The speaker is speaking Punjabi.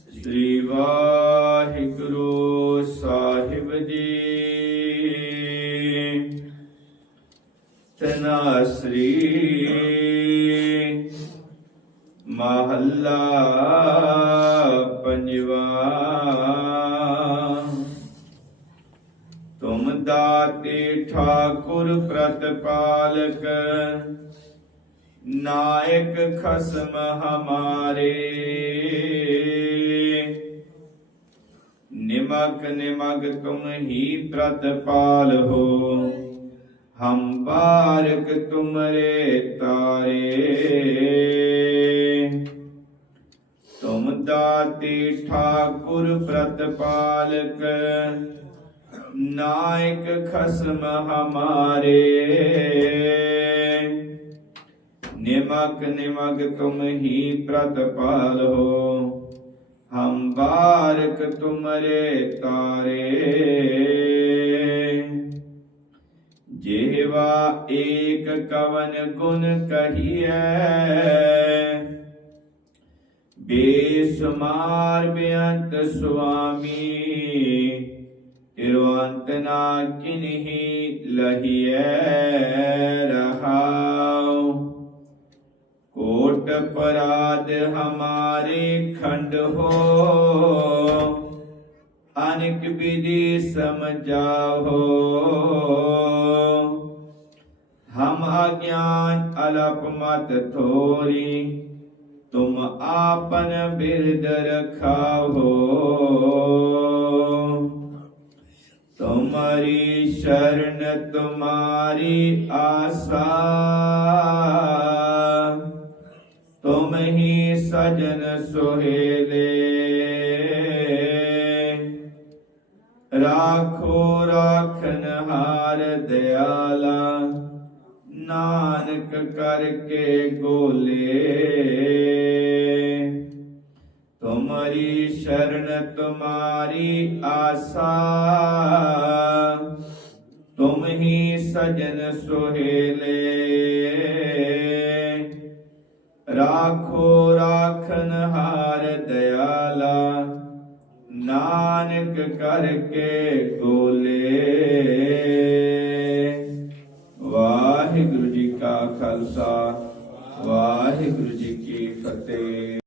ਸ੍ਰੀ ਵਾਹਿਗੁਰੂ ਸਾਹਿਬ ਜੀ ਤਨਾਸਰੀ ਮਹੱਲਾ ਪੰਜਵਾ ਤੁਮ ਦਾਤੇ ਠਾਕੁਰ ਪ੍ਰਤਪਾਲਕ ਨਾਇਕ ਖਸਮ ਹਮਾਰੇ। ਨਿਮਕ ਨਿਮਗ ਤੁਮ ਹੀ ਪ੍ਰਤਪਾਲ ਹੋ। ਹਮ ਬਾਰਕ ਤੁਮਰੇ ਤਾਰੇ। ਤੁਮ ਦਾਤੇ ਠਾਕੁਰ ਪ੍ਰਤਪਾਲਕ ਨਾਇਕ ਖਸਮ ਹਮਾਰੇ। ਨਿਮਕ ਨਿਮਗ ਤੁਮ ਹੀ ਪ੍ਰਤਪਾਲ ਹੋ ਹਮ ਬਾਰਕ ਤੁਮਰੇ ਤਾਰੇ ਜਿਹਵਾ ਏਕ ਕਵਨ ਗੁਣ ਕਹੀਐ ਬੇਸਮਾਰ ਬੇਅੰਤ ਸੁਆਮੀ ਤਿਰਵੰਤ ਨਾ ਕਿਨਹੀ ਲਹੀਐ ਰਹਾਉ ਕੋਟ ਪਰਾਧ ਹਮਾਰੇ ਖੰਡ ਹੋ। ਅਨਿਕ ਵਿਧि ਸਮਝਾਓ ਹਮ ਅਗਿਆਨ ਅਲਪ ਮਤ ਥੋਰੀ, ਤੁਮ ਆਪਨ ਬਿਰਦ ਰਖਾਓ ਤੁਮਰੀ ਸ਼ਰਨ ਤੁਮਾਰੀ ਆਸਾ। ਤੁਮ ਹੀ ਸਜਨ ਸੁਹੇਲੇ। ਰਾਖੋ ਰਾਖਨ ਹਾਰ ਦਿਆਲਾ, ਨਾਨਕ ਕਰਕੇ ਗੋਲੇ। ਤੁਮਰੀ ਸ਼ਰਨ ਤੁਮਾਰੀ ਆਸਾ, ਤੁਮ ਹੀ ਸਜਨ ਸੁਹੇਲੇ। ਰਾਖੋ ਰਾਖਨ ਹਾਰ ਦਿਆਲਾ ਨਾਨਕ ਕਰਕੇ ਗੋਲੇ ਵਾਹਿਗੁਰੂ ਜੀ ਕਾ ਖਾਲਸਾ ਵਾਹਿਗੁਰੂ ਜੀ ਕੀ ਫਤਿਹ